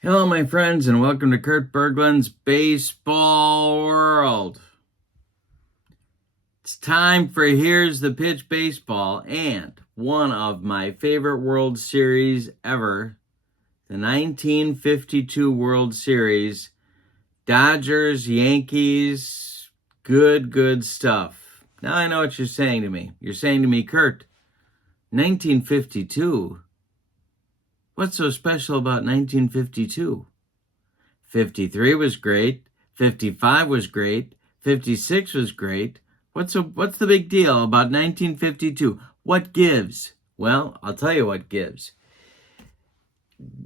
Hello, my friends, and welcome to Kurt Berglund's Baseball World. It's time for Here's the Pitch Baseball and one of my favorite World Series ever, the 1952 World Series. Dodgers, Yankees, good stuff. Now I know what you're saying to me. You're saying to me, Kurt, 1952? What's so special about 1952? 53 was great. 55 was great. 56 was great. What's the big deal about 1952? What gives? Well, I'll tell you what gives.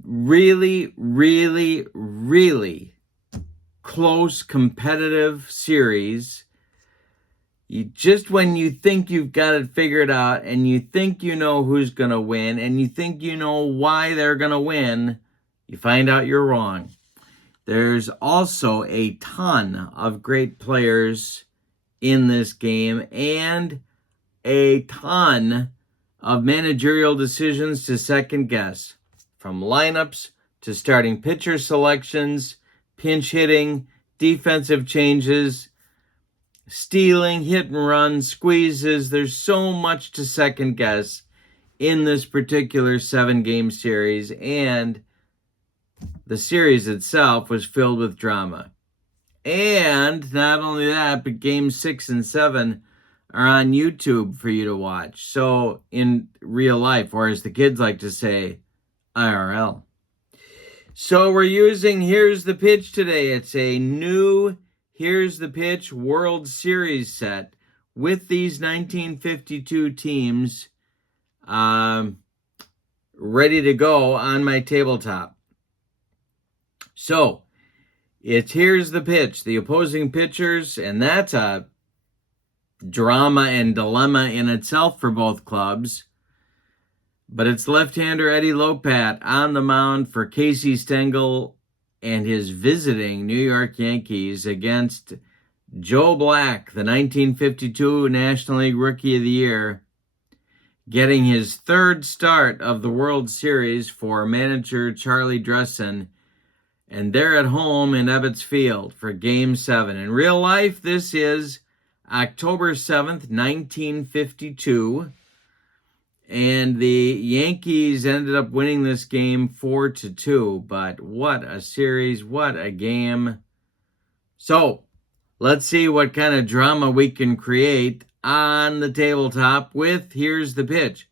Really close competitive series. Just when you think you've got it figured out and you think you know who's going to win and you think you know why they're going to win, you find out you're wrong. There's also a ton of great players in this game and a ton of managerial decisions to second guess, from lineups to starting pitcher selections, pinch hitting, defensive changes, stealing, hit and run, squeezes. There's so much to second guess in this particular 7-game series, and the series itself was filled with drama. And not only that, but games 6 and 7 are on YouTube for you to watch. So in real life, or as the kids like to say, IRL. So we're using Here's the Pitch today. It's a new Here's the Pitch World Series set with these 1952 teams ready to go on my tabletop. So, Here's the Pitch, the opposing pitchers, and that's a drama and dilemma in itself for both clubs. But it's left-hander Eddie Lopat on the mound for Casey Stengel and his visiting New York Yankees against Joe Black, the 1952 National League Rookie of the Year, getting his third start of the World Series for manager Charlie Dressen. And they're at home in Ebbets Field for Game 7. In real life, this is October 7th, 1952. And the Yankees ended up winning this game 4-2. But what a series, what a game. So, let's see what kind of drama we can create on the tabletop with Here's the Pitch.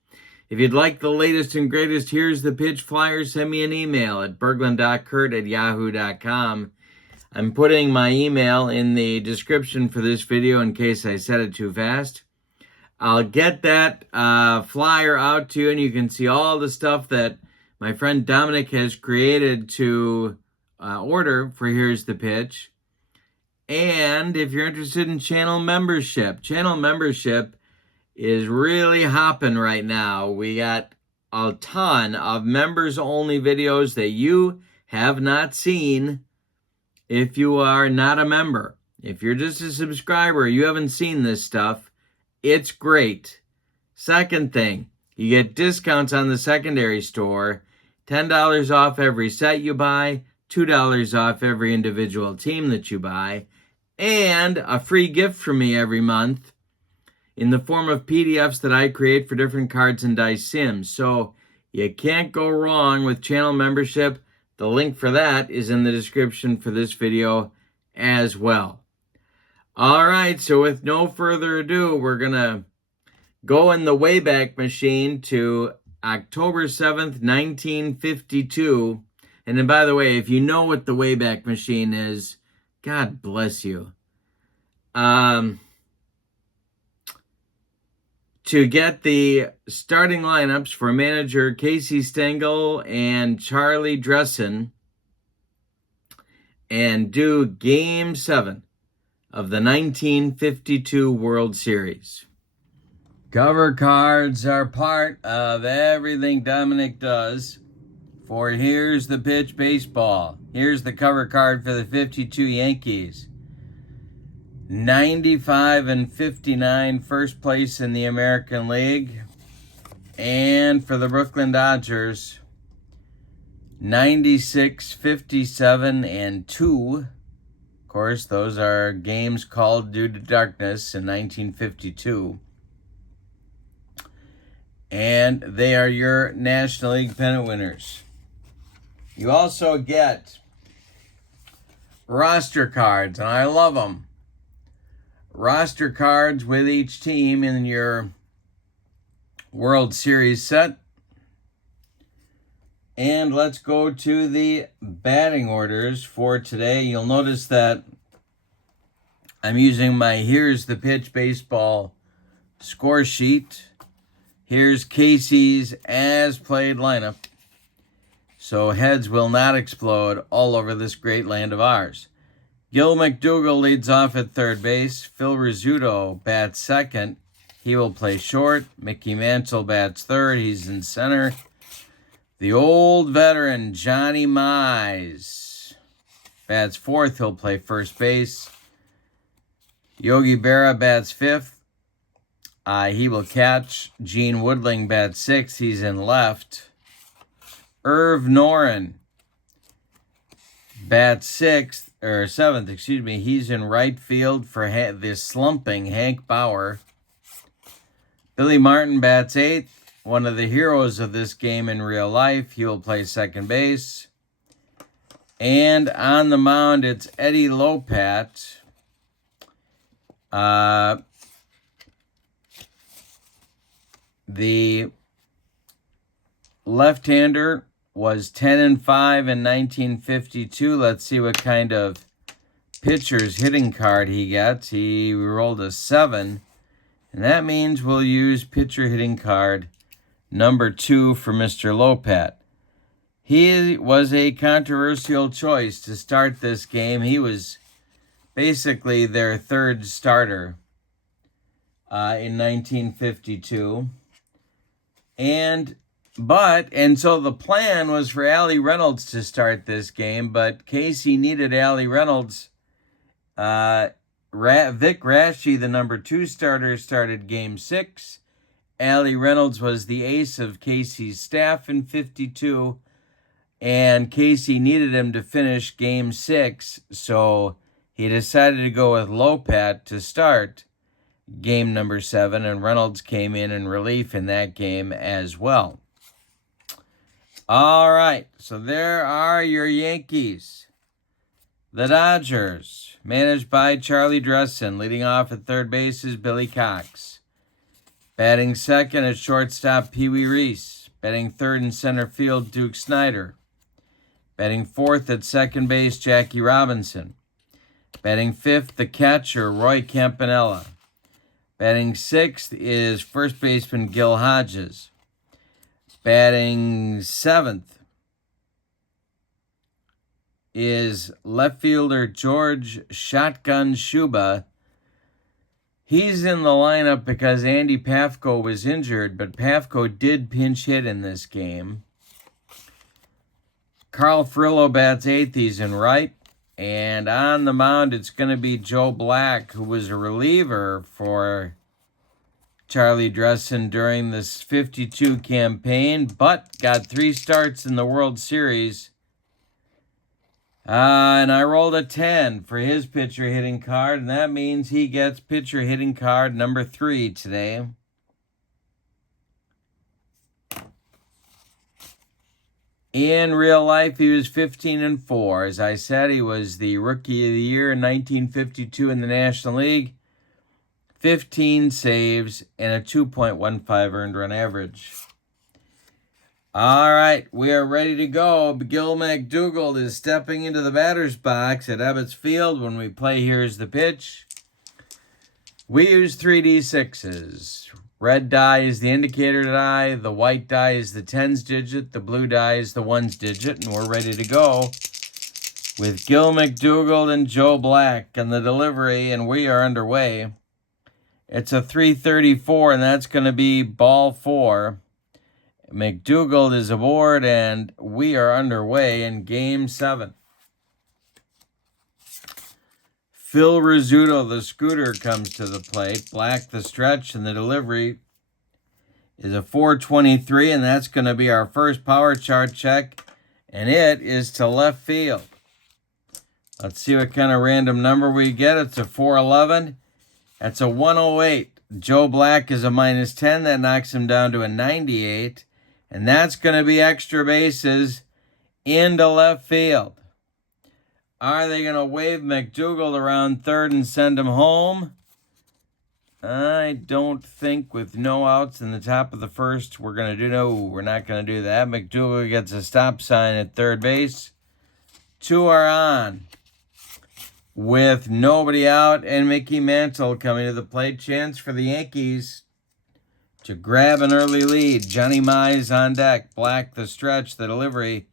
If you'd like the latest and greatest Here's the Pitch flyers, send me an email at berglund.kurt@yahoo.com. I'm putting my email in the description for this video in case I said it too fast. I'll get that flyer out to you, and you can see all the stuff that my friend Dominic has created to order for Here's the Pitch. And if you're interested in channel membership is really hopping right now. We got a ton of members-only videos that you have not seen if you are not a member. If you're just a subscriber, you haven't seen this stuff. It's great. Second thing, you get discounts on the secondary store, $10 off every set you buy, $2 off every individual team that you buy, and a free gift from me every month in the form of PDFs that I create for different cards and dice sims. So you can't go wrong with channel membership. The link for that is in the description for this video as well. All right, so with no further ado, we're going to go in the Wayback Machine to October 7th, 1952. And then, by the way, if you know what the Wayback Machine is, God bless you. To get the starting lineups for manager Casey Stengel and Charlie Dressen and do Game 7 of the 1952 World Series. Cover cards are part of everything Dominic does for Here's the Pitch Baseball. Here's the cover card for the 52 Yankees. 95-59, first place in the American League. And for the Brooklyn Dodgers, 96, 57, and 2. Of course, those are games called due to darkness in 1952. And they are your National League pennant winners. You also get roster cards, and I love them. Roster cards with each team in your World Series set. And let's go to the batting orders for today. You'll notice that I'm using my Here's the Pitch baseball score sheet. Here's Casey's as played lineup. So heads will not explode all over this great land of ours. Gil McDougall leads off at third base. Phil Rizzuto bats second. He will play short. Mickey Mantle bats third. He's in center. The old veteran Johnny Mize bats fourth. He'll play first base. Yogi Berra bats fifth. He will catch. Gene Woodling bats sixth. He's in left. Irv Noren bats seventh. He's in right field for the slumping Hank Bauer. Billy Martin bats eighth. One of the heroes of this game in real life. He will play second base. And on the mound, it's Eddie Lopat. The left-hander was 10-5 in 1952. Let's see what kind of pitcher's hitting card he gets. He rolled a 7, and that means we'll use pitcher hitting card number 2 for Mr. Lopat. He was a controversial choice to start this game. He was basically their third starter in 1952. And so the plan was for Allie Reynolds to start this game, but Casey needed Allie Reynolds. Vic Raschi, the number 2 starter, started game 6. Allie Reynolds was the ace of Casey's staff in 52, and Casey needed him to finish game 6, so he decided to go with Lopat to start game number 7, and Reynolds came in relief in that game as well. All right, so there are your Yankees. The Dodgers, managed by Charlie Dressen. Leading off at third base is Billy Cox. Batting second at shortstop, Pee Wee Reese. Batting third in center field, Duke Snyder. Batting fourth at second base, Jackie Robinson. Batting fifth, the catcher, Roy Campanella. Batting sixth is first baseman Gil Hodges. Batting seventh is left fielder George Shotgun Shuba. He's in the lineup because Andy Pafko was injured, but Pafko did pinch hit in this game. Carl Furillo bats eighth. He's in right. And on the mound, it's going to be Joe Black, who was a reliever for Charlie Dressen during this 52 campaign, but got 3 starts in the World Series. And I rolled a 10 for his pitcher hitting card, and that means he gets pitcher hitting card number 3 today. In real life, he was 15-4. As I said, he was the Rookie of the Year in 1952 in the National League. 15 saves and a 2.15 earned run average. All right, we are ready to go. Gil McDougall is stepping into the batter's box at Ebbets Field when we play Here's the Pitch. We use 3D6s. Red die is the indicator die, the white die is the tens digit, the blue die is the ones digit, and we're ready to go with Gil McDougall and Joe Black on the delivery, and we are underway. It's a 334, and that's going to be ball 4. McDougall is aboard, and we are underway in Game 7. Phil Rizzuto, the scooter, comes to the plate. Black, the stretch, and the delivery is a 423, and that's going to be our first power chart check. and it is to left field. Let's see what kind of random number we get. It's a 411. That's a 108. Joe Black is a -10. That knocks him down to a 98. And that's going to be extra bases into left field. Are they going to wave McDougald around third and send him home? I don't think with no outs in the top of the first we're going to do. No, we're not going to do that. McDougald gets a stop sign at third base. 2 are on with nobody out and Mickey Mantle coming to the plate. Chance for the Yankees to grab an early lead. Johnny Mize on deck. Black the stretch, the delivery.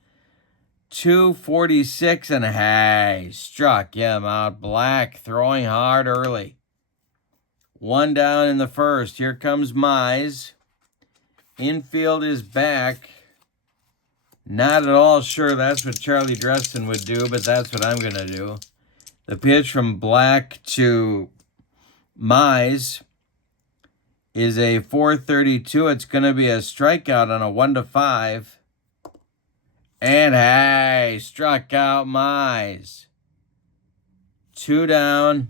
246 and hey, struck him out. Black throwing hard early. 1 down in the first. Here comes Mize. Infield is back. Not at all sure that's what Charlie Dresden would do, but that's what I'm going to do. The pitch from Black to Mize is a 432. It's going to be a strikeout on a 1-5. And hey, struck out Mize. 2 down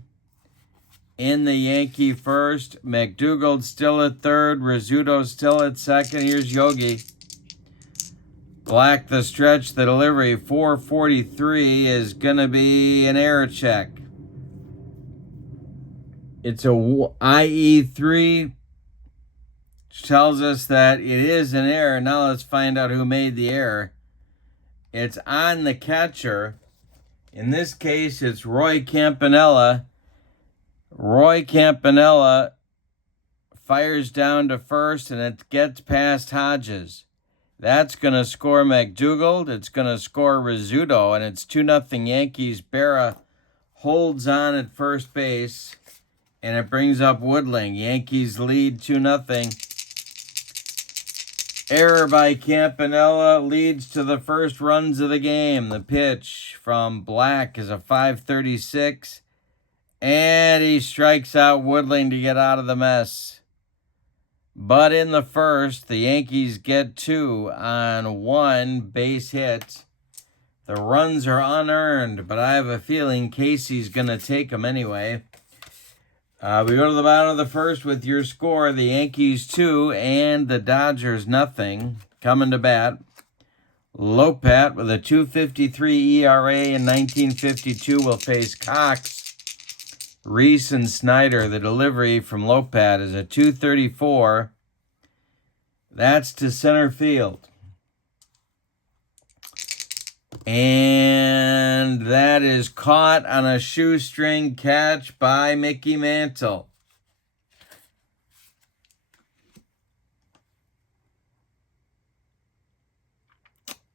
in the Yankee first. McDougald still at third. Rizzuto still at second. Here's Yogi. Black the stretch, the delivery. 443 is going to be an error check. It's a IE3, which tells us that it is an error. Now let's find out who made the error. It's on the catcher. In this case, it's Roy Campanella. Roy Campanella fires down to first, and it gets past Hodges. That's going to score McDougald. It's going to score Rizzuto, and it's 2-0 Yankees. Berra holds on at first base, and it brings up Woodling. Yankees lead 2-0. Error by Campanella leads to the first runs of the game. The pitch from Black is a 536, and he strikes out Woodling to get out of the mess. But in the first, the Yankees get 2 on 1 base hit. The runs are unearned, but I have a feeling Casey's going to take them anyway. We go to the bottom of the first with your score. The Yankees 2 and the Dodgers 0. Coming to bat. Lopat with a 2.53 ERA in 1952 will face Cox. Reese and Snyder. The delivery from Lopat is a 2.34. That's to center field. And that is caught on a shoestring catch by Mickey Mantle.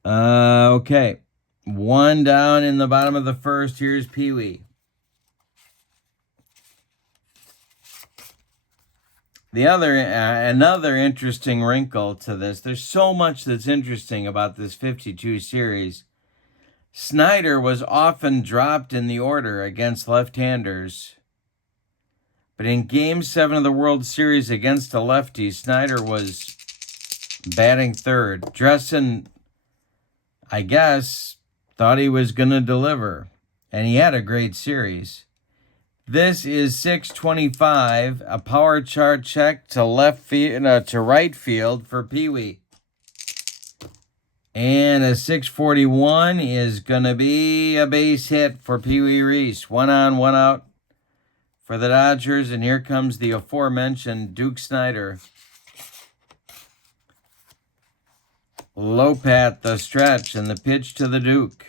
Okay. 1 down in the bottom of the first. Here's Pee Wee. Another interesting wrinkle to this. There's so much that's interesting about this 52 series. Snyder was often dropped in the order against left-handers. But in Game 7 of the World Series against a lefty, Snyder was batting third. Dresden, I guess, thought he was going to deliver. And he had a great series. This is 625, a power chart check to right field for Pee Wee. And a 641 is going to be a base hit for Pee Wee Reese. 1 on, 1 out for the Dodgers. And here comes the aforementioned Duke Snyder. Lopat the stretch and the pitch to the Duke.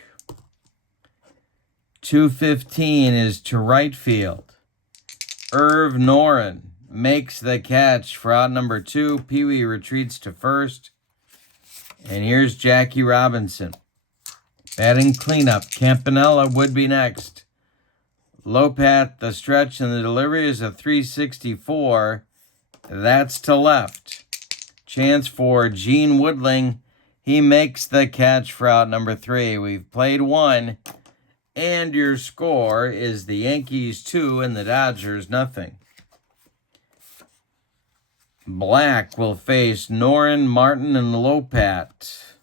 215 is to right field. Irv Noren makes the catch for out number 2. Pee Wee retreats to first. And here's Jackie Robinson. Batting cleanup. Campanella would be next. Lopat the stretch and the delivery is a 364. That's to left. Chance for Gene Woodling. He makes the catch for out number 3. We've played 1. And your score is the Yankees 2 and the Dodgers 0. Black will face Noren, Martin, and Lopat.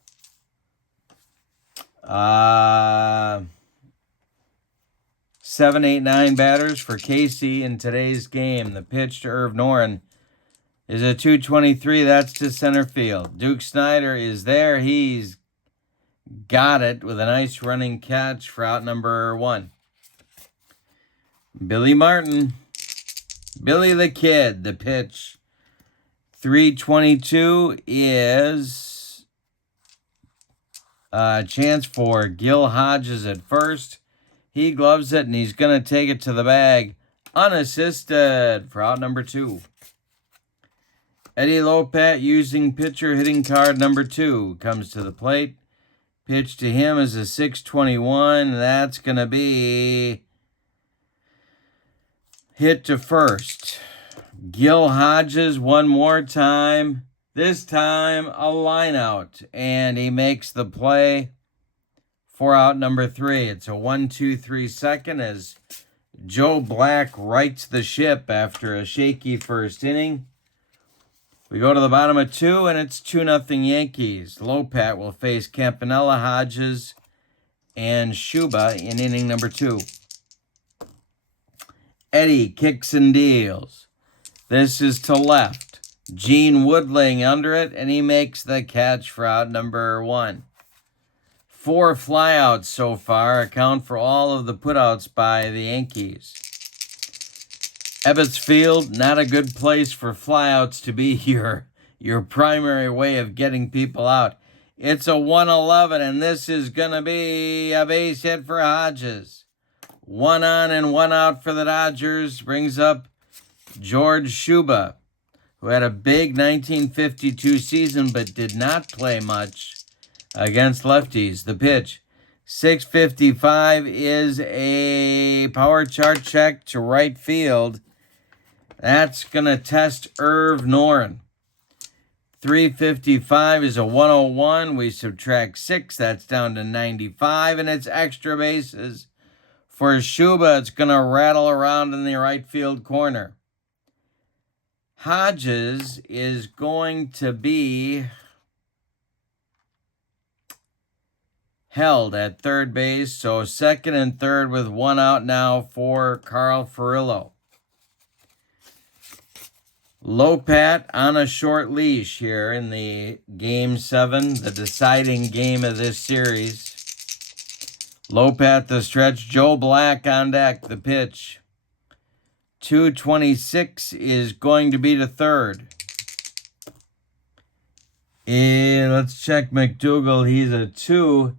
7, 8, 9 batters for Casey in today's game. The pitch to Irv Noren is a 223. That's to center field. Duke Snyder is there. He's got it with a nice running catch for out number 1. Billy Martin. Billy the Kid. The pitch. 322 is a chance for Gil Hodges at first. He gloves it, and he's going to take it to the bag unassisted for out number 2. Eddie Lopat, using pitcher hitting card number 2, comes to the plate. Pitch to him is a 621. That's going to be hit to first. Gil Hodges one more time. This time a line out, and he makes the play for out number 3. It's a 1-2-3 second as Joe Black rights the ship after a shaky first inning. We go to the bottom of 2, and it's 2-0 Yankees. Lopat will face Campanella, Hodges, and Schuba in inning number 2. Eddie kicks and deals. This is to left. Gene Woodling under it, and he makes the catch for out number 1. 4 flyouts so far account for all of the putouts by the Yankees. Ebbets Field, not a good place for flyouts to be your primary way of getting people out. It's a 111, and this is going to be a base hit for Hodges. 1 on and 1 out for the Dodgers brings up George Schuba, who had a big 1952 season but did not play much against lefties. The pitch, 655, is a power chart check to right field. That's going to test Irv Noren. 355 is a 101. We subtract 6. That's down to 95, and it's extra bases. For Schuba, it's going to rattle around in the right field corner. Hodges is going to be held at third base, so second and third with 1 out now for Carl Furillo. Lopat on a short leash here in the Game 7, the deciding game of this series. Lopat the stretch, Joe Black on deck, the pitch. 226 is going to be to third. And let's check McDougal. He's a 2.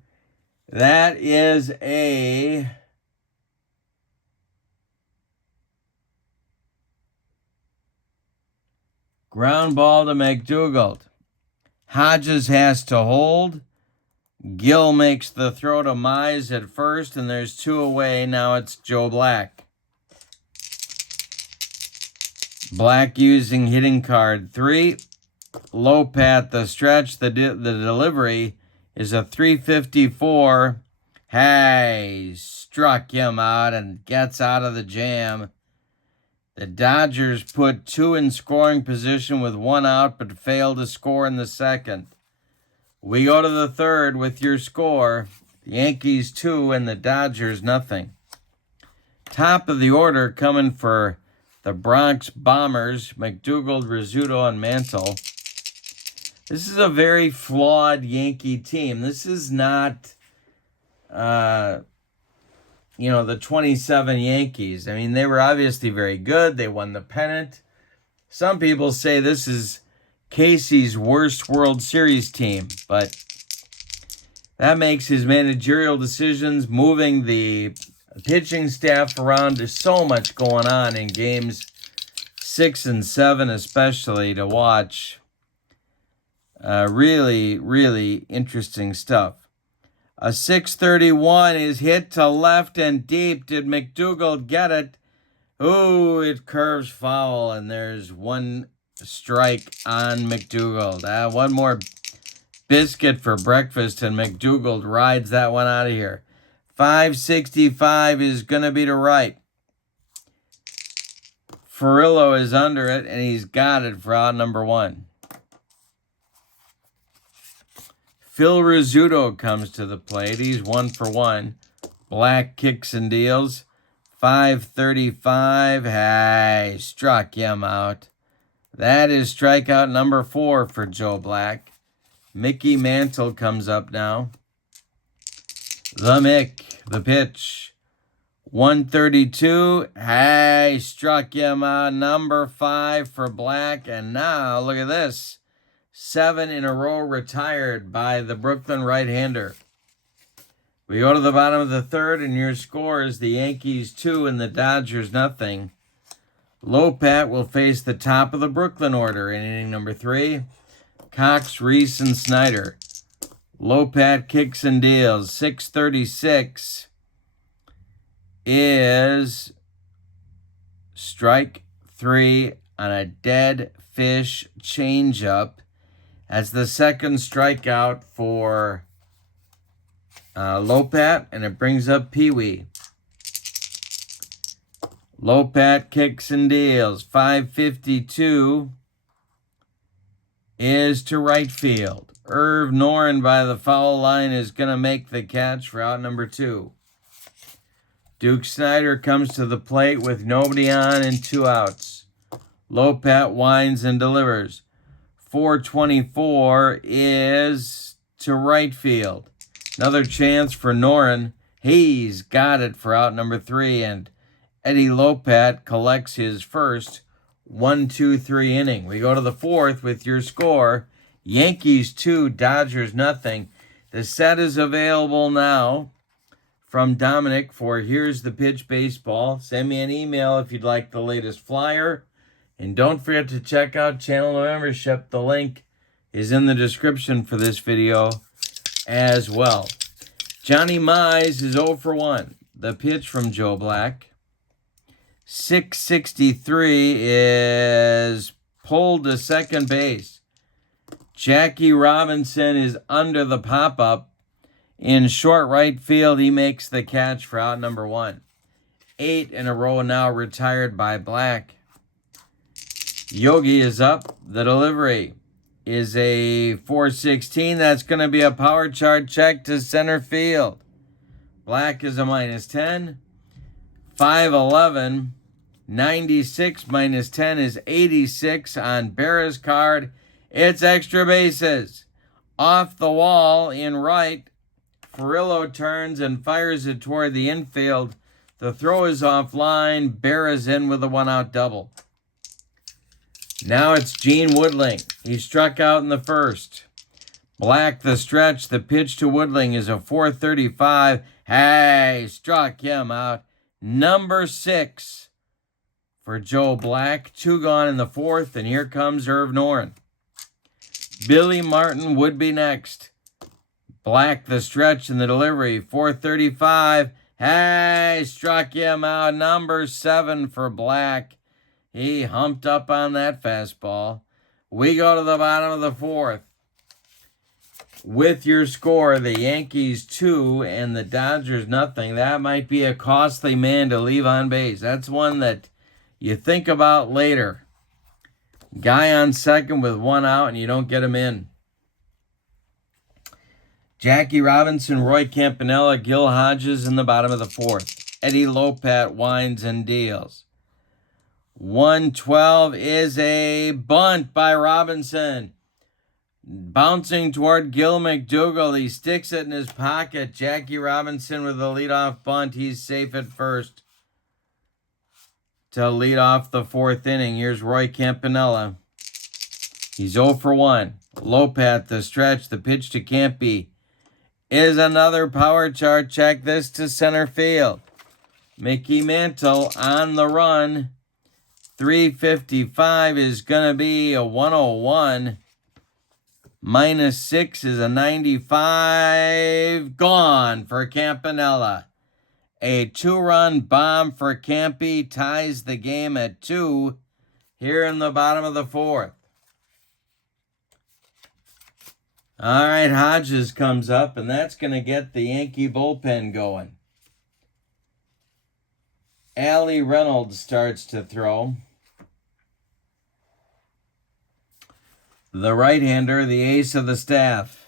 That is a ground ball to McDougal. Hodges has to hold. Gill makes the throw to Mize at first, and there's 2 away. Now it's Joe Black. Black using hitting card 3. Lopat the stretch. The delivery is a 354. Hey, struck him out and gets out of the jam. The Dodgers put 2 in scoring position with 1 out, but failed to score in the second. We go to the third with your score. The Yankees 2 and the Dodgers nothing. Top of the order coming for the Bronx Bombers, McDougal, Rizzuto, and Mantle. This is a very flawed Yankee team. This is not, the 27 Yankees. I mean, they were obviously very good. They won the pennant. Some people say this is Casey's worst World Series team, but that makes his managerial decisions, moving the pitching staff around. There's so much going on in games 6 and 7, especially to watch. Really, really interesting stuff. A 631 is hit to left and deep. Did McDougal get it? Ooh, it curves foul, and there's 1 strike on McDougal. One more biscuit for breakfast, and McDougal rides that one out of here. 565 is going to be to right. Furillo is under it, and he's got it for out number 1. Phil Rizzuto comes to the plate. He's 1 for 1. Black kicks and deals. 535. Hey, struck him out. That is strikeout number 4 for Joe Black. Mickey Mantle comes up now. The Mick, the pitch. 132. Hey, struck him out. Number 5 for Black. And now, look at this. 7 in a row retired by the Brooklyn right-hander. We go to the bottom of the third, and your score is the Yankees 2 and the Dodgers nothing. Lopat will face the top of the Brooklyn order in inning number 3. Cox, Reese, and Snyder. Lopat kicks and deals. 636 is strike 3 on a dead fish changeup. That's the second strikeout for Lopat, and it brings up Pee Wee. Lopat kicks and deals. 552 is to right field. Irv Noren by the foul line is going to make the catch for out number 2. Duke Snyder comes to the plate with nobody on and 2 outs. Lopat winds and delivers. 424 is to right field. Another chance for Noren. He's got it for out number 3, and Eddie Lopat collects his first 1-2-3 inning. We go to the 4th with your score. Yankees 2, Dodgers nothing. The set is available now from Dominic for Here's the Pitch Baseball. Send me an email if you'd like the latest flyer. And don't forget to check out channel membership. The link is in the description for this video as well. Johnny Mize is 0 for 1. The pitch from Joe Black. 663 is pulled to second base. Jackie Robinson is under the pop-up. In short right field, he makes the catch for out number 1. 8 in a row now retired by Black. Yogi is up. The delivery is a 416. That's going to be a power chart check to center field. Black is a -10. 511. 96 minus 10 is 86 on Berra's card. It's extra bases. Off the wall in right. Furillo turns and fires it toward the infield. The throw is offline. Berra's in with a 1-out double. Now it's Gene Woodling. He struck out in the first. Black the stretch. The pitch to Woodling is a 435. Hey, struck him out. Number 6 for Joe Black. 2 gone in the 4th, and here comes Irv Noren. Billy Martin would be next. Black the stretch and the delivery. 435. Hey, struck him out. Number 7 for Black. He humped up on that fastball. We go to the bottom of the 4th. With your score, the Yankees 2 and the Dodgers nothing. That might be a costly man to leave on base. That's one that you think about later. Guy on second with 1 out and you don't get him in. Jackie Robinson, Roy Campanella, Gil Hodges in the bottom of the 4th. Eddie Lopat winds and deals. 112 is a bunt by Robinson. Bouncing toward Gil McDougall. He sticks it in his pocket. Jackie Robinson with the leadoff bunt. He's safe at first to lead off the 4th inning. Here's Roy Campanella. He's 0 for 1. Lopat the stretch. The pitch to Campy is another power chart check. This to center field. Mickey Mantle on the run. 355 is going to be a 101. -6 is a 95. Gone for Campanella. A 2-run bomb for Campy ties the game at 2 here in the bottom of the 4th. All right, Hodges comes up, and that's going to get the Yankee bullpen going. Allie Reynolds starts to throw. The right-hander, the ace of the staff.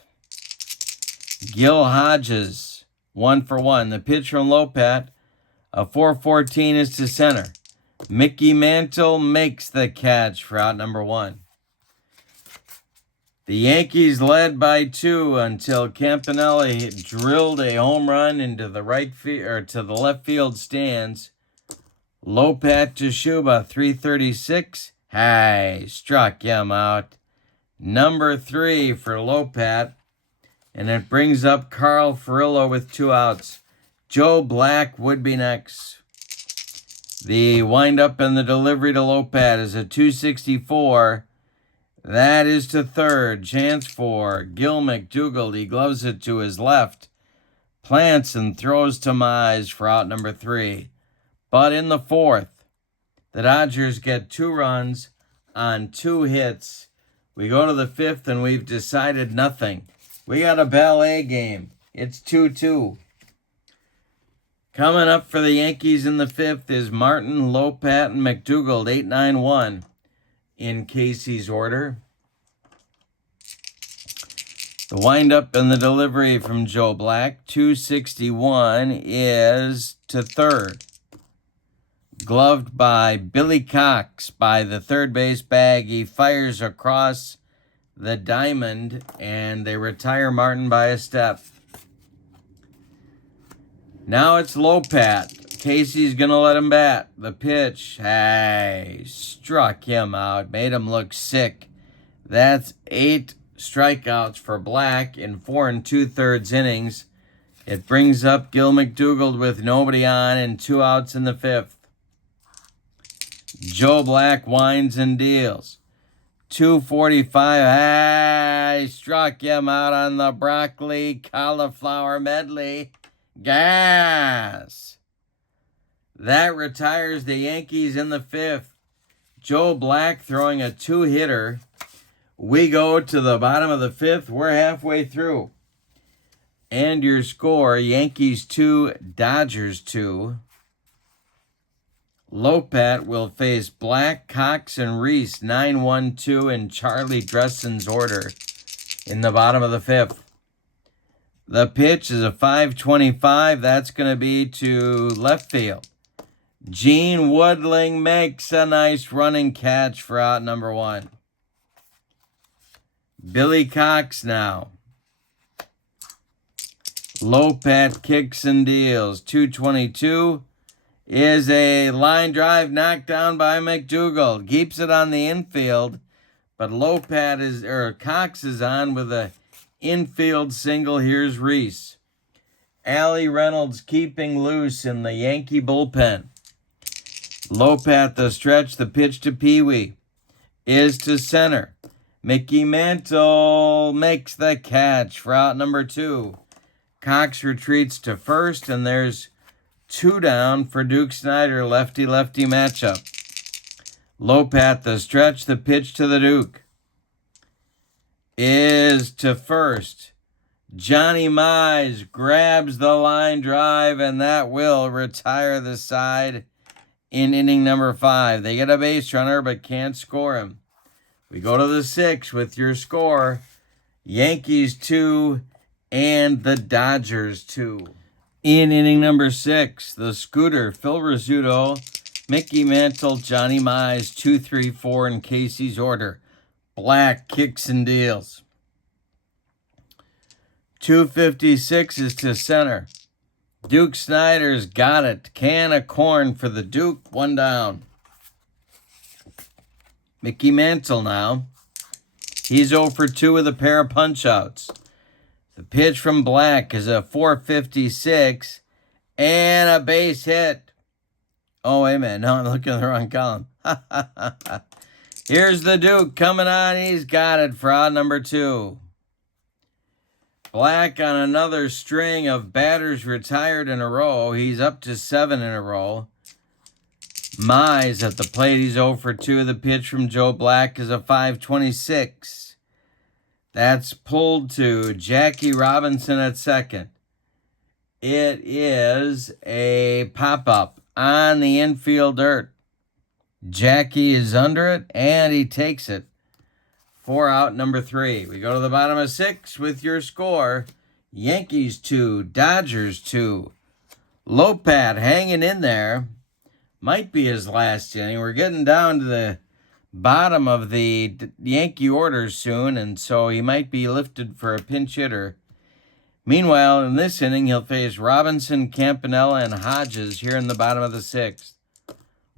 Gil Hodges, 1 for 1. The pitch from Lopat, a 4-14 is to center. Mickey Mantle makes the catch for out number 1. The Yankees led by 2 until Campanelli drilled a home run into the to the left field stands. Lopat to Shuba, 336. Hey, struck him out. Number 3 for Lopat. And it brings up Carl Furillo with 2 outs. Joe Black would be next. The windup and the delivery to Lopat is a 264. That is to third. Chance for Gil McDougald. He gloves it to his left. Plants and throws to Mize for out number 3. But in the 4th, the Dodgers get 2 runs on 2 hits. We go to the 5th and we've decided nothing. We got a ballet game. It's 2-2. Coming up for the Yankees in the 5th is Martin, Lopat, and McDougald, 8-9-1 in Casey's order. The windup and the delivery from Joe Black, 261, is to third. Gloved by Billy Cox by the third base bag. He fires across the diamond, and they retire Martin by a step. Now it's Lopat. Casey's going to let him bat. The pitch, hey, struck him out, made him look sick. That's 8 strikeouts for Black in 4 2/3 innings. It brings up Gil McDougald with nobody on and 2 outs in the 5th. Joe Black winds and deals. 245. Hey, struck him out on the broccoli cauliflower medley. Gas. That retires the Yankees in the 5th. Joe Black throwing a 2-hitter. We go to the bottom of the 5th. We're halfway through. And your score, Yankees 2, Dodgers 2. Lopat will face Black, Cox, and Reese, 9-1-2 in Charlie Dressen's order in the bottom of the 5th. The pitch is a 525. That's going to be to left field. Gene Woodling makes a nice running catch for out number 1. Billy Cox now. Lopat kicks and deals. 222 is a line drive knocked down by McDougald. Keeps it on the infield, but Cox is on with a infield single. Here's Reese. Allie Reynolds keeping loose in the Yankee bullpen. Lopat the stretch. The pitch to Pee Wee is to center. Mickey Mantle makes the catch for out number 2. Cox retreats to first, and there's 2 down for Duke Snider, lefty-lefty matchup. Lopat the stretch. The pitch to the Duke is to first. Johnny Mize grabs the line drive, and that will retire the side in inning number 5. They get a base runner but can't score him. We go to the 6th with your score, Yankees 2 and the Dodgers 2. In inning number 6, the Scooter, Phil Rizzuto, Mickey Mantle, Johnny Mize, 2, 3, 4 in Casey's order. Black kicks and deals. 256 is to center. Duke Snider's got it. Can of corn for the Duke. 1 down. Mickey Mantle now. He's 0 for 2 with a pair of punch-outs. The pitch from Black is a 456 and a base hit. Oh, wait a minute. No, I'm looking at the wrong column. Here's the Duke coming on. He's got it for out number 2. Black on another string of batters retired in a row. He's up to 7 in a row. Mize at the plate. He's 0 for 2. The pitch from Joe Black is a 526. That's pulled to Jackie Robinson at second. It is a pop-up on the infield dirt. Jackie is under it, and he takes it for out number 3. We go to the bottom of 6 with your score. Yankees 2, Dodgers 2. Lopat hanging in there. Might be his last inning. We're getting down to the bottom of the Yankee orders soon, and so he might be lifted for a pinch hitter. Meanwhile, in this inning, he'll face Robinson, Campanella, and Hodges here in the bottom of the 6th.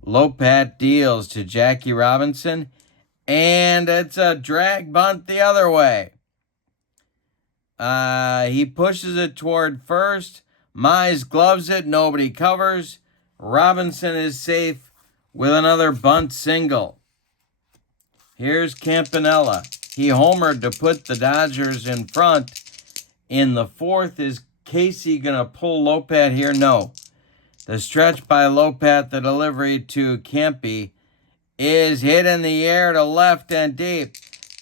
Lopat deals to Jackie Robinson, and it's a drag bunt the other way. He pushes it toward first. Mize gloves it. Nobody covers. Robinson is safe with another bunt single. Here's Campanella. He homered to put the Dodgers in front. In the 4th, is Casey going to pull Lopat here? No. The stretch by Lopat, the delivery to Campy, is hit in the air to left and deep.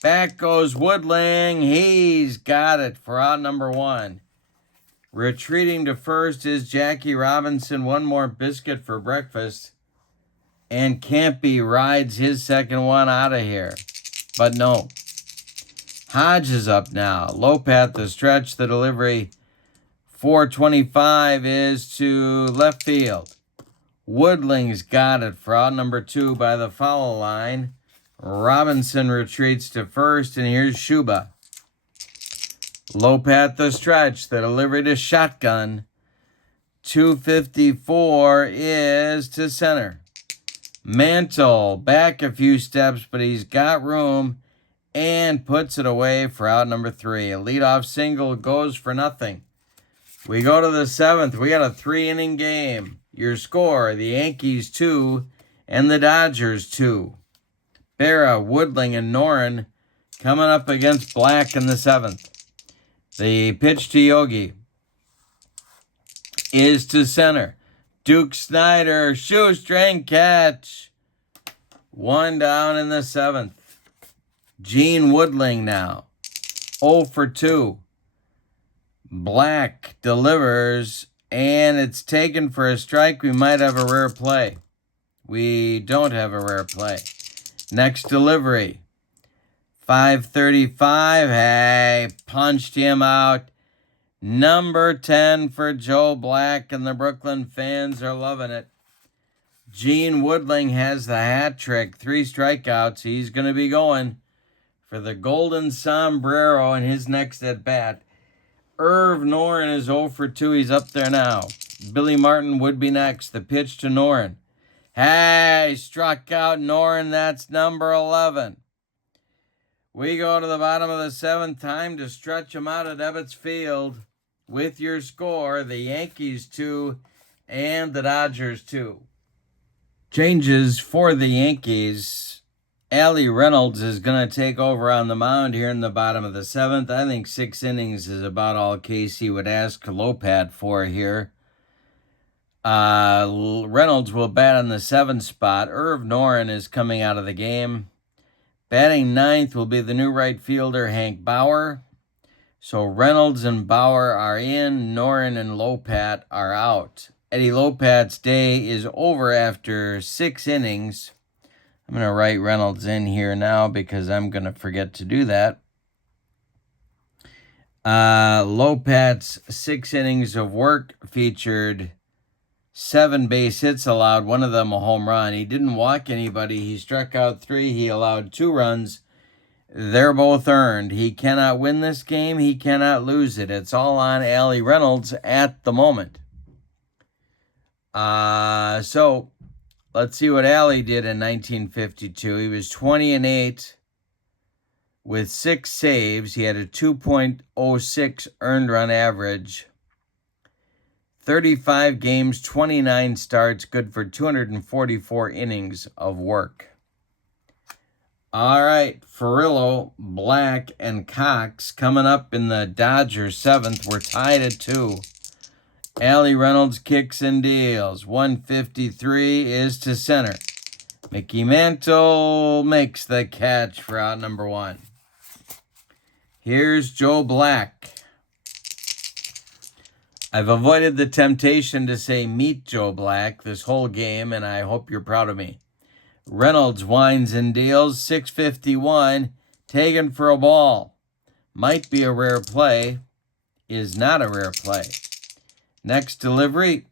Back goes Woodling. He's got it for out number 1. Retreating to first is Jackie Robinson. One more biscuit for breakfast. And Campy rides his second one out of here. But no. Hodge is up now. Lopat, the stretch, the delivery. 425 is to left field. Woodling's got it for out number 2 by the foul line. Robinson retreats to first, and here's Shuba. Lopat, the stretch, the delivery to shotgun. 254 is to center. Mantle back a few steps, but he's got room and puts it away for out number 3. A leadoff single goes for nothing. We go to the 7th. We got a 3-inning game. Your score, the Yankees 2 and the Dodgers 2. Berra, Woodling, and Noren coming up against Black in the 7th. The pitch to Yogi is to center. Duke Snyder, shoestring catch. 1 down in the 7th. Gene Woodling now. 0 for 2. Black delivers, and it's taken for a strike. We might have a rare play. We don't have a rare play. Next delivery. 535. Hey, punched him out. Number 10 for Joe Black, and the Brooklyn fans are loving it. Gene Woodling has the hat trick. 3 strikeouts. He's going to be going for the golden sombrero in his next at-bat. Irv Noren is 0 for 2. He's up there now. Billy Martin would be next. The pitch to Noren. Hey, struck out Noren. That's number 11. We go to the bottom of the 7th. Time to stretch him out at Ebbets Field with your score, the Yankees 2 and the Dodgers 2. Changes for the Yankees. Allie Reynolds is going to take over on the mound here in the bottom of the 7th. I think 6 innings is about all Casey would ask Lopat for here. Reynolds will bat on the 7th spot. Irv Noren is coming out of the game. Batting 9th will be the new right fielder, Hank Bauer. So Reynolds and Bauer are in. Noren and Lopat are out. Eddie Lopat's day is over after 6 innings. I'm going to write Reynolds in here now because I'm going to forget to do that. Lopat's 6 innings of work featured 7 base hits allowed, one of them a home run. He didn't walk anybody. He struck out 3. He allowed 2 runs. They're both earned. He cannot win this game. He cannot lose it. It's all on Allie Reynolds at the moment. So let's see what Allie did in 1952. He was 20-8 with 6 saves. He had a 2.06 earned run average. 35 games, 29 starts, good for 244 innings of work. All right, Furillo, Black, and Cox coming up in the Dodgers 7th. We're tied at 2. Allie Reynolds kicks and deals. 153 is to center. Mickey Mantle makes the catch for out number 1. Here's Joe Black. I've avoided the temptation to say meet Joe Black this whole game, and I hope you're proud of me. Reynolds winds and deals. 651, taken for a ball. Might be a rare play. is not a rare play. Next delivery,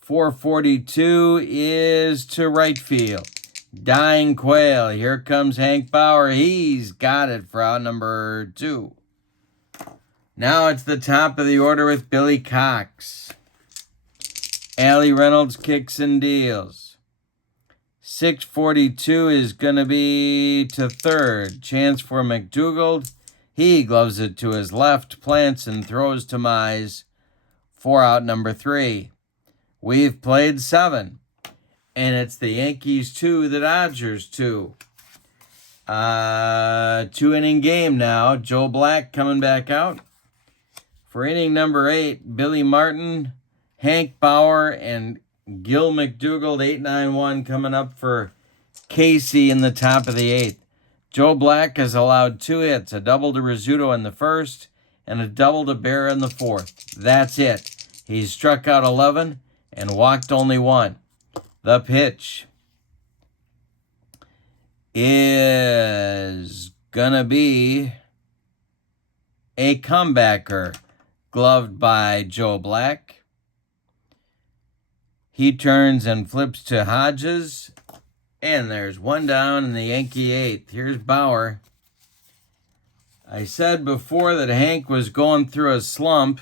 442 is to right field. Dying Quail. Here comes Hank Bauer. He's got it for out number 2. Now it's the top of the order with Billy Cox. Allie Reynolds kicks and deals. 642 is going to be to third. Chance for McDougald. He gloves it to his left, plants and throws to Mize for out number 3. We've played 7. And it's the Yankees 2, the Dodgers 2. 2-inning game now. Joe Black coming back out. For inning number 8, Billy Martin, Hank Bauer, and Gil McDougald, 8-9-1 coming up for Casey in the top of the 8th. Joe Black has allowed 2 hits, a double to Rizzuto in the first, and a double to Bear in the 4th. That's it. He's struck out 11 and walked only 1. The pitch is gonna be a comebacker, gloved by Joe Black. He turns and flips to Hodges, and there's 1 down in the Yankee 8th. Here's Bauer. I said before that Hank was going through a slump.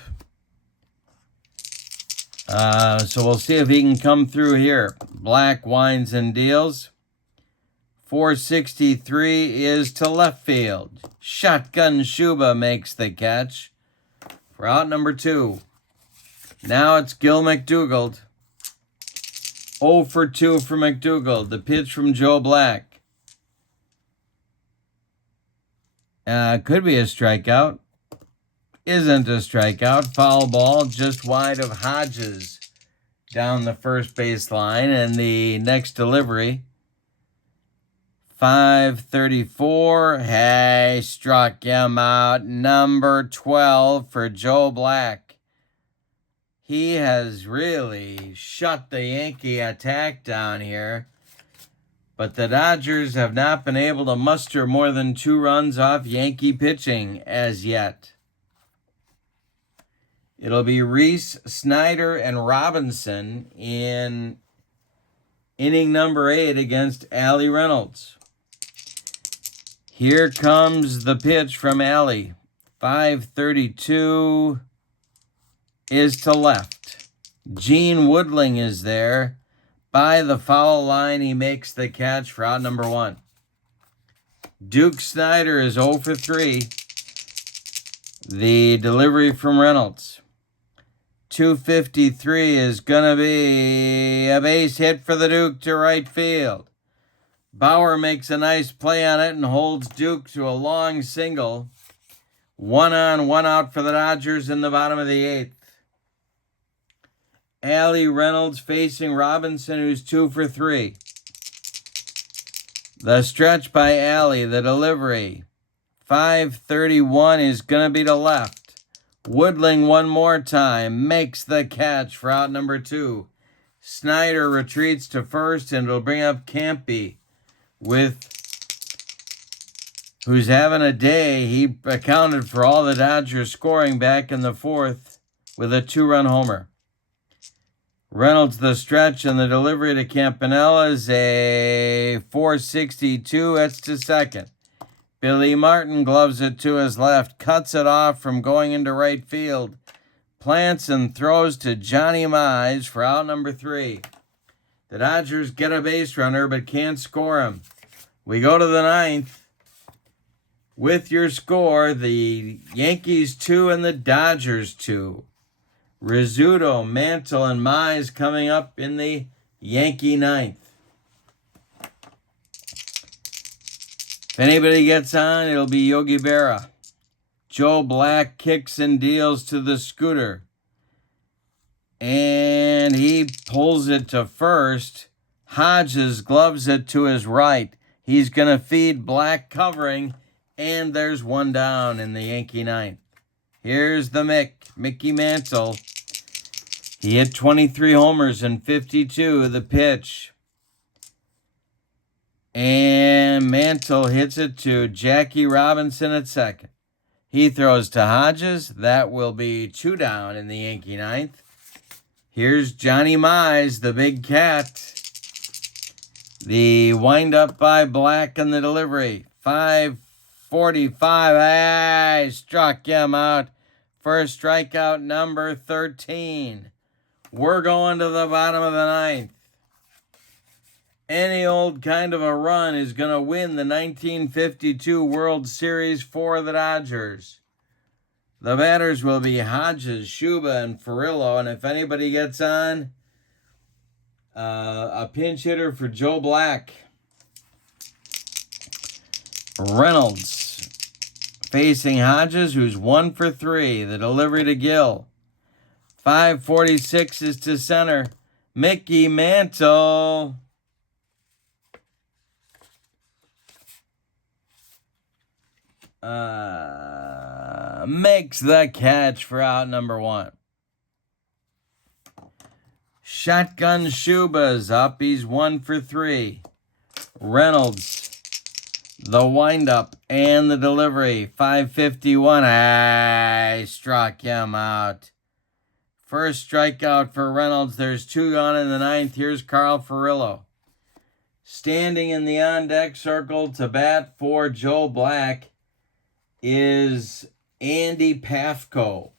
So we'll see if he can come through here. Black winds and deals. 463 is to left field. Shotgun Shuba makes the catch for out number 2. Now it's Gil McDougald. 0 for 2 for McDougald. The pitch from Joe Black. Could be a strikeout. Isn't a strikeout. Foul ball just wide of Hodges down the first base line. And the next delivery, 534. Hey, struck him out. Number 12 for Joe Black. He has really shut the Yankee attack down here. But the Dodgers have not been able to muster more than 2 runs off Yankee pitching as yet. It'll be Reese, Snyder, and Robinson in inning number 8 against Allie Reynolds. Here comes the pitch from Allie. 532 is to left. Gene Woodling is there. By the foul line, he makes the catch for out number 1. Duke Snyder is 0 for 3. The delivery from Reynolds. 253 is going to be a base hit for the Duke to right field. Bauer makes a nice play on it and holds Duke to a long single. 1 on, 1 out for the Dodgers in the bottom of the 8th. Allie Reynolds facing Robinson, who's 2 for 3. The stretch by Allie, the delivery. 531 is going to be to left. Woodling one more time makes the catch for out number 2. Snyder retreats to first, and it'll bring up Campy, who's having a day. He accounted for all the Dodgers scoring back in the 4th with a 2-run homer. Reynolds the stretch, and the delivery to Campanella is a 462. That's to second. Billy Martin gloves it to his left, cuts it off from going into right field, plants and throws to Johnny Mize for out number 3. The Dodgers get a base runner but can't score him. We go to the 9th. With your score, the Yankees 2 and the Dodgers 2. Rizzuto, Mantle, and Mize coming up in the Yankee 9th. If anybody gets on, it'll be Yogi Berra. Joe Black kicks and deals to the scooter. And he pulls it to first. Hodges gloves it to his right. He's going to feed Black covering. And there's 1 down in the Yankee 9th. Here's the Mickey Mantle. He hit 23 homers in 52. The pitch. And Mantle hits it to Jackie Robinson at second. He throws to Hodges. That will be 2 down in the Yankee ninth. Here's Johnny Mize, the big cat. The windup by Black and the delivery. 5:45. Struck him out. First strikeout, number 13. We're going to the bottom of the ninth. Any old kind of a run is going to win the 1952 World Series for the Dodgers. The batters will be Hodges, Schuba, and Furillo. And if anybody gets on, a pinch hitter for Joe Black. Reynolds facing Hodges, who's 1 for 3. The delivery to Gill. 5:46 is to center. Mickey Mantle. Makes the catch for out number 1. Shotgun Schuba's up. He's 1 for 3. Reynolds, the windup and the delivery. 5:51. Struck him out. First strikeout for Reynolds. There's 2 gone in the ninth. Here's Carl Furillo. Standing in the on-deck circle to bat for Joe Black is Andy Pafko.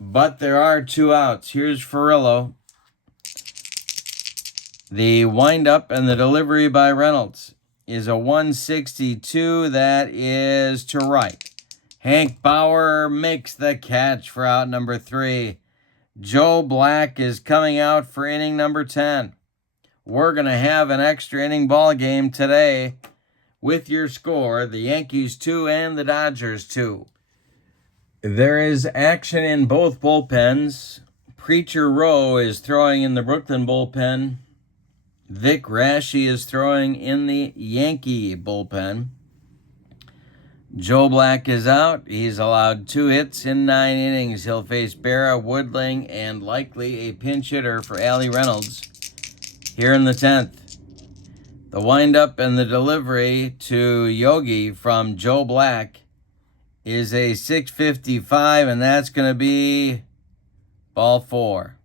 But there are 2 outs. Here's Furillo. The windup and the delivery by Reynolds is a 162. That is to right. Hank Bauer makes the catch for out number 3. Joe Black is coming out for inning number 10. We're going to have an extra inning ball game today with your score, the Yankees 2 and the Dodgers 2. There is action in both bullpens. Preacher Rowe is throwing in the Brooklyn bullpen. Vic Raschi is throwing in the Yankee bullpen. Joe Black is out. He's allowed 2 hits in 9 innings. He'll face Berra, Woodling, and likely a pinch hitter for Allie Reynolds here in the 10th. The windup and the delivery to Yogi from Joe Black is a 6:55, and that's going to be ball 4.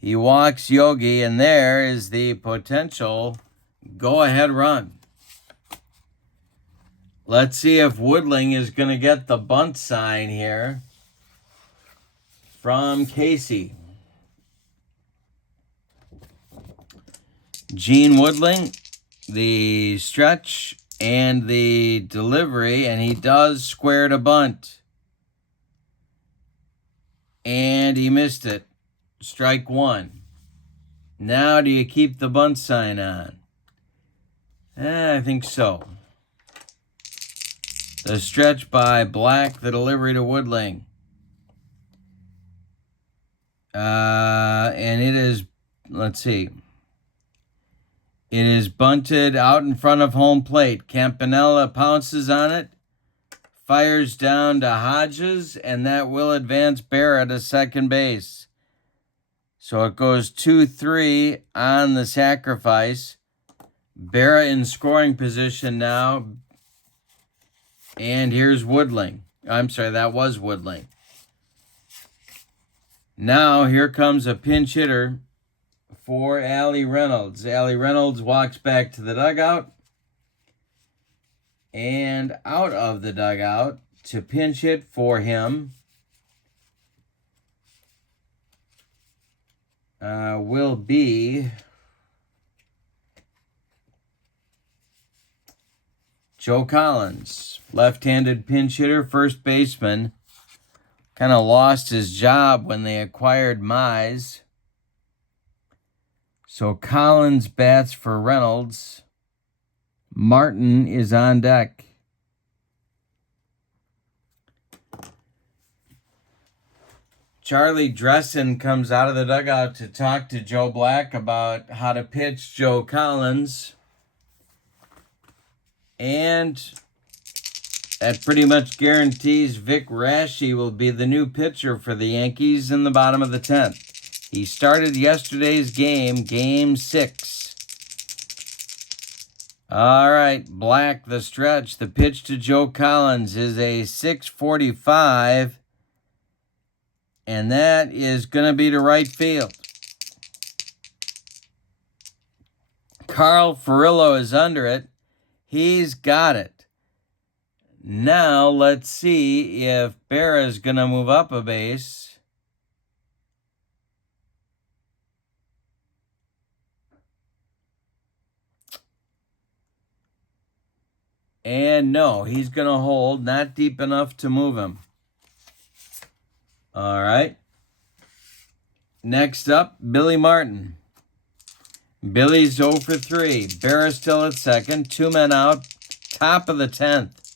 He walks Yogi, and there is the potential go-ahead run. Let's see if Woodling is going to get the bunt sign here from Casey. Gene Woodling, the stretch and the delivery, and he does square to bunt. And he missed it. Strike 1. Now do you keep the bunt sign on? I think so. The stretch by Black, the delivery to Woodling. And it is, let's see. It is bunted out in front of home plate. Campanella pounces on it, fires down to Hodges, and that will advance Berra to second base. So it goes 2-3 on the sacrifice. Berra in scoring position now. And here's Woodling. I'm sorry, that was Woodling. Now here comes a pinch hitter for Allie Reynolds. Allie Reynolds walks back to the dugout. And out of the dugout to pinch hit for him will be Joe Collins, left-handed pinch hitter, first baseman. Kind of lost his job when they acquired Mize. So Collins bats for Reynolds. Martin is on deck. Charlie Dressen comes out of the dugout to talk to Joe Black about how to pitch Joe Collins. And that pretty much guarantees Vic Raschi will be the new pitcher for the Yankees in the bottom of the 10th. He started yesterday's game, Game 6. All right, Black, the stretch. The pitch to Joe Collins is a 645, and that is going to be to right field. Carl Furillo is under it. He's got it. Now let's see if Berra is going to move up a base. And no, he's going to hold, not deep enough to move him. All right. Next up, Billy Martin. Billy's 0 for 3. Berra still at second. 2 men out. Top of the 10th.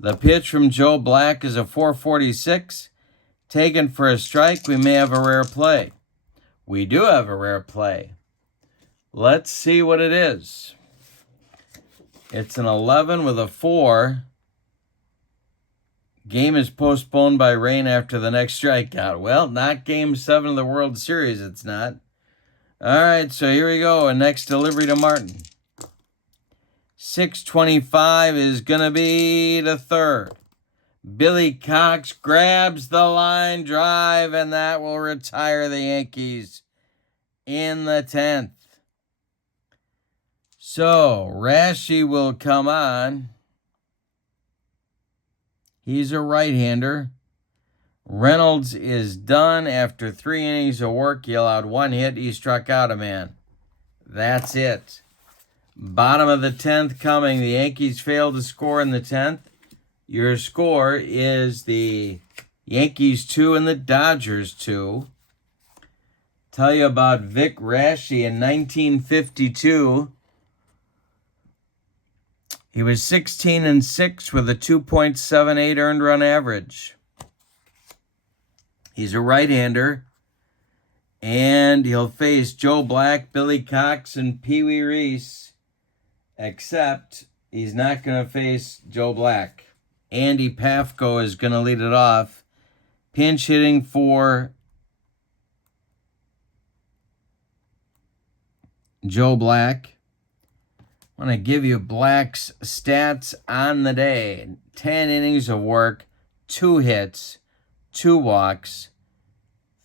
The pitch from Joe Black is a 446. Taken for a strike. We may have a rare play. We do have a rare play. Let's see what it is. It's an 11 with a 4. Game is postponed by rain after the next strikeout. Well, not Game 7 of the World Series, it's not. All right, so here we go. And next delivery to Martin. 625 is going to be the third. Billy Cox grabs the line drive, and that will retire the Yankees in the 10th. So, Rashi will come on. He's a right-hander. Reynolds is done after 3 innings of work. He allowed 1 hit. He struck out a man. That's it. Bottom of the 10th coming. The Yankees failed to score in the 10th. Your score is the Yankees 2 and the Dodgers 2. Tell you about Vic Rashi in 1952. He was 16-6 with a 2.78 earned run average. He's a right-hander, and he'll face Joe Black, Billy Cox, and Pee Wee Reese, except he's not going to face Joe Black. Andy Pafko is going to lead it off. Pinch hitting for Joe Black. I want to give you Black's stats on the day. 10 innings of work, 2 hits, 2 walks,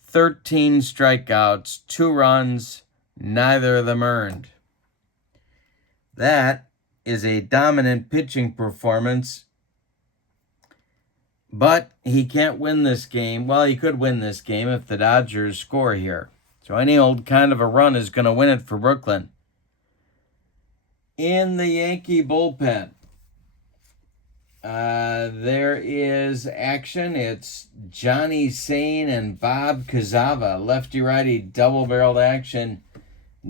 13 strikeouts, 2 runs, neither of them earned. That is a dominant pitching performance, but he can't win this game. Well, he could win this game if the Dodgers score here. So any old kind of a run is going to win it for Brooklyn. In the Yankee bullpen, there is action. It's Johnny Sane and Bob Kazava. Lefty-righty double-barreled action.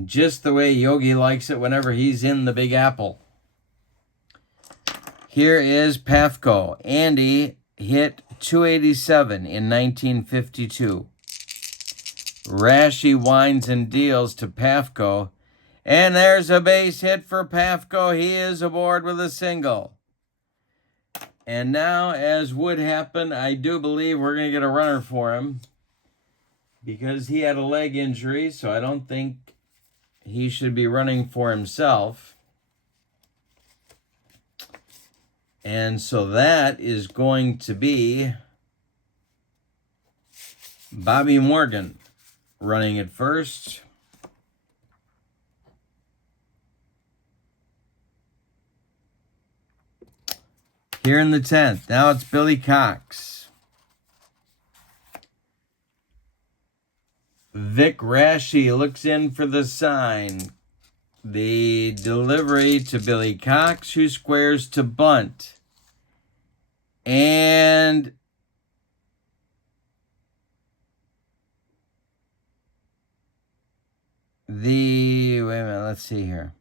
Just the way Yogi likes it whenever he's in the Big Apple. Here is Pafko. Andy hit 287 in 1952. Rashi winds and deals to Pafko. And there's a base hit for Pafko. He is aboard with a single. And now, as would happen, I do believe we're going to get a runner for him because he had a leg injury, so I don't think he should be running for himself. And so that is going to be Bobby Morgan running at first. Here in the 10th, now it's Billy Cox. Vic Rashi looks in for the sign. The delivery to Billy Cox, who squares to bunt. And wait a minute, let's see here.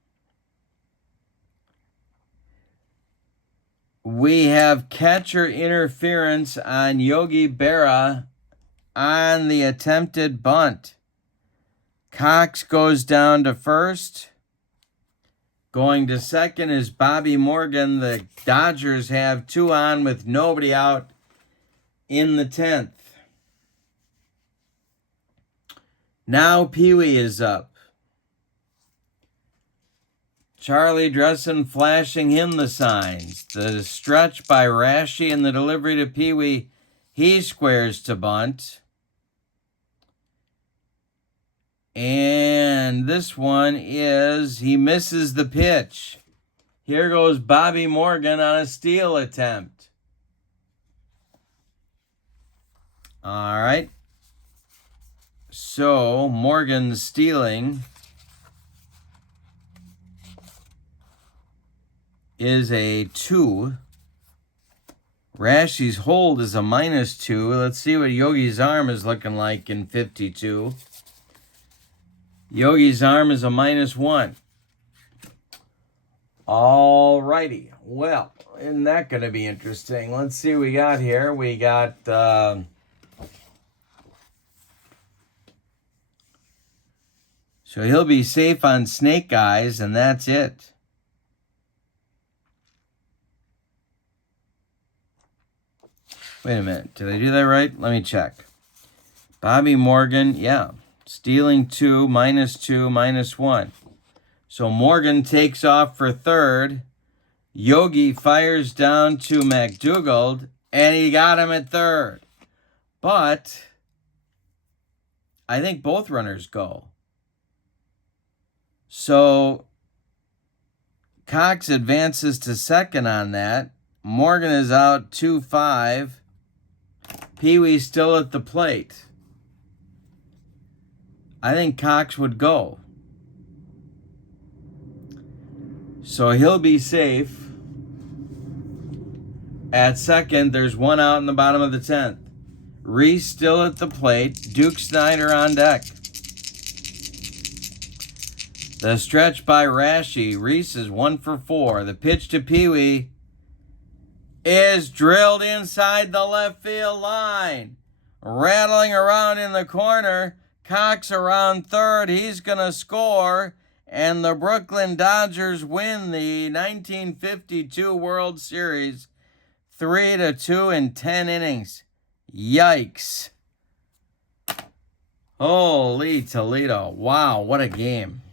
We have catcher interference on Yogi Berra on the attempted bunt. Cox goes down to first. Going to second is Bobby Morgan. The Dodgers have 2 on with nobody out in the 10th. Now Pee Wee is up. Charlie Dressen flashing him the signs. The stretch by Rashi and the delivery to Pee Wee. He squares to bunt. And this one is, he misses the pitch. Here goes Bobby Morgan on a steal attempt. All right. So Morgan's stealing is a 2. Rashi's hold is a -2. Let's see what Yogi's arm is looking like in 52. Yogi's arm is a -1. All righty. Well, isn't that going to be interesting? Let's see what we got here. We got... so he'll be safe on Snake Eyes, and that's it. Wait a minute. Did I do that right? Let me check. Bobby Morgan, yeah. Stealing 2, -2, -1. So Morgan takes off for third. Yogi fires down to McDougald, and he got him at third. But I think both runners go. So Cox advances to second on that. Morgan is out 2-5. Pee Wee's still at the plate. I think Cox would go. So he'll be safe. At second, there's one out in the bottom of the 10th. Reese still at the plate. Duke Snyder on deck. The stretch by Rashi. Reese is 1 for 4. The pitch to Pee Wee is drilled inside the left field line. Rattling around in the corner. Cox around third. He's going to score. And the Brooklyn Dodgers win the 1952 World Series 3-2 in 10 innings. Yikes. Holy Toledo. Wow, what a game.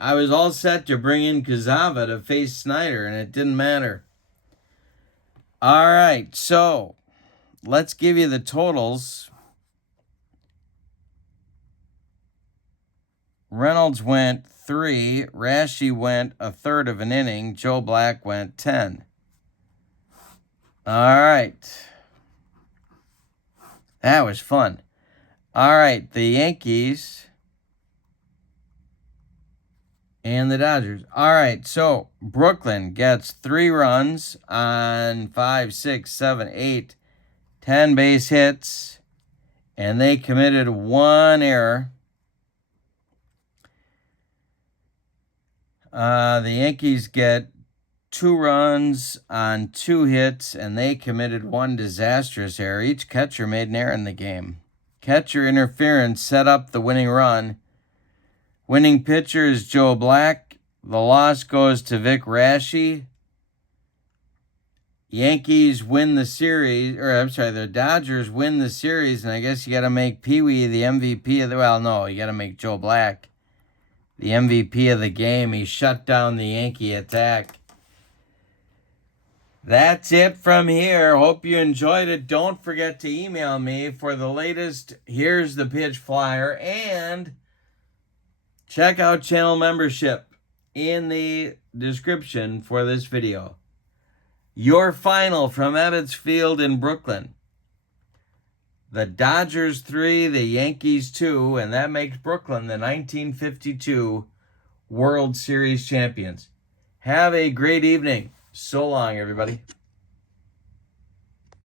I was all set to bring in Kazava to face Snyder, and it didn't matter. All right, so let's give you the totals. Reynolds went 3. Rashi went a third of an inning. Joe Black went 10. All right. That was fun. All right, the Yankees and the Dodgers. All right, so Brooklyn gets 3 runs on 5, 6, 7, 8, 10 base hits, and they committed 1 error. The Yankees get 2 runs on 2 hits, and they committed 1 disastrous error. Each catcher made an error in the game. Catcher interference set up the winning run. Winning pitcher is Joe Black. The loss goes to Vic Rashi. Yankees win the series, the Dodgers win the series, and I guess you got to make Pee Wee the MVP of the, well, no, you got to make Joe Black the MVP of the game. He shut down the Yankee attack. That's it from here. Hope you enjoyed it. Don't forget to email me for the latest Here's the Pitch flyer, and check out channel membership in the description for this video. Your final from Ebbets Field in Brooklyn. The Dodgers 3, the Yankees 2, and that makes Brooklyn the 1952 World Series champions. Have a great evening. So long, everybody.